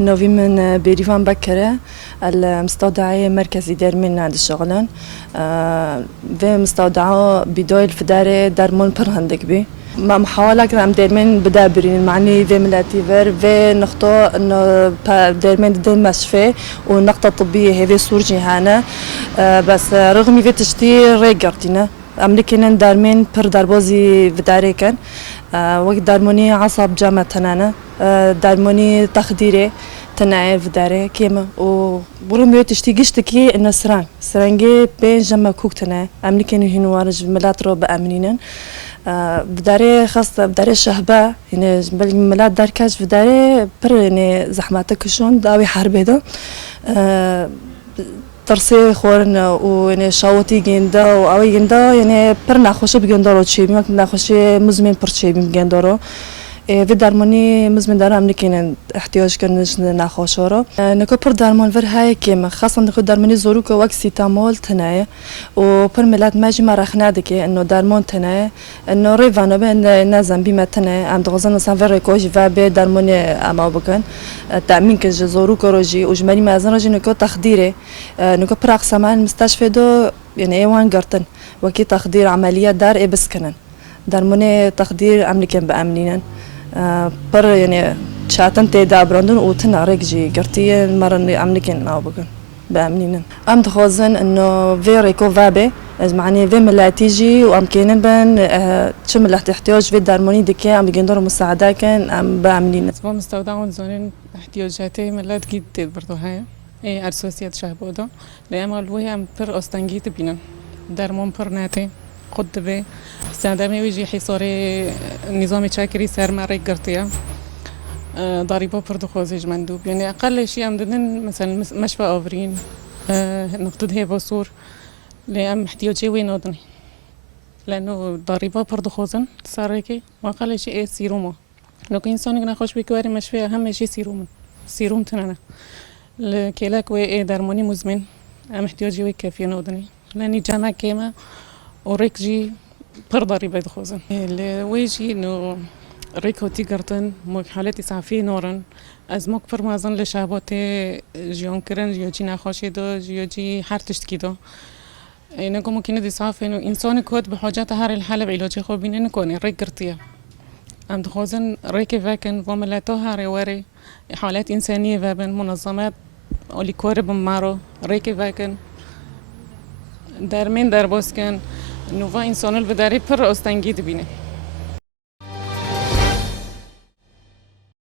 نوی من بریفان بکره المستودعی مرکزی درمین عند الشغلان و مستودعه بداية الفدارة درمون برهندك بي ما محاولة كرام درمين بدابرين معني في ملاتي فير في نقطة إنه درمين دم مشفى ونقطة طبية هذه سورجي هانا بس رغم في تشتي ريجرتنا أمريكان درمين بر دربوزي فداري كان وقت درموني عصب جامعة تنانا درموني تخديري تناعي في داري كيما وبرمي تشتكي إنه سرانجي بين جمع كوك تناعي أمريكان هنوارج ملاترو بأمنينا بداري خاصة بداري شهبة يعني ملات دار كاش بداري بر يعني زحماتك شون داوي حربي ده ترسي خورن ويعني شاوتي جندا وأوي جندا يعني بر نخوش بجندارو شيء بيمك نخوش مزمن برشي بجندارو في درمانی مزمن دارم نکردن احتیاج کننش نخوشورا نکو پر درمان ور های کیم خاصا نکو درمانی زورو که وقت سیتامول تنایه و پر ملت ماجی مرخنه دکه انه درمان تنایه انه ریوانو به نزن بیم تنایه ام دغزن مثلا ور رکوج و به درمانی اما بکن تأمین که زورو کروجی و جمعی مازن رجی نکو تخدیره نکو پر اقسامان مستشفى دو يعني ايوان قرطن وكي تخدير عمليات دار ابس كنن درمانی تخدير امريكان بامنينن بر يعني شاتن تيدا براندون وتنا رجي قرتيه مرة عملكين ناو بكن بأمنين أم تخوزن إنه في ريكو فابي معني في ملاتيجي وأم كينن بن شو من احتياج في درموني دكي أم بيجندروا مساعدة كان أم بأمنين. اسمه مستودعون زونين احتياجاتي ملات جديد برضو هاي أرسوسيات شهبودا لأن الوهي أم بر أستنجيت بينا درمون بر ناتي خود به استعدامي ويجي حصاري نظام شاكري سر مرة قرطية ضريبة برضو خوزيج مندوب يعني أقل شيء عندنا مثلا مشفى أوفرين نقطة هي بصور لأم احتياجي وين أدني لأنه ضريبة برضو خوزن صاركي وأقل شيء سيروما لو كان إنسان يقدر يخش بكواري مشفى أهم شيء سيروم تنانا لكيلاك وإيه درموني مزمن أم احتياجي وكافية نودني لأني جانا كيما وريكجي بر ضريبة خوزن الويجي إنه ريكو تيجرتن حالتي صعفي نورن از مكبر مازن لشعباتي جيون كرن جيوجي نخوشي دو جيوجي حرتشت كيدو إنكو ممكن دي صعف إنه إنسان كود بحاجات هار الحالة بعلاج خوبين إنكو ريك قرطية عم دخوزن ريكي فاكن وملاتو هاري واري حالات إنسانية فابن منظمات أولي كورب مارو ريكي فاكن درمين دربوسكن نوفا إنسان البداري بر أستنجيد بينه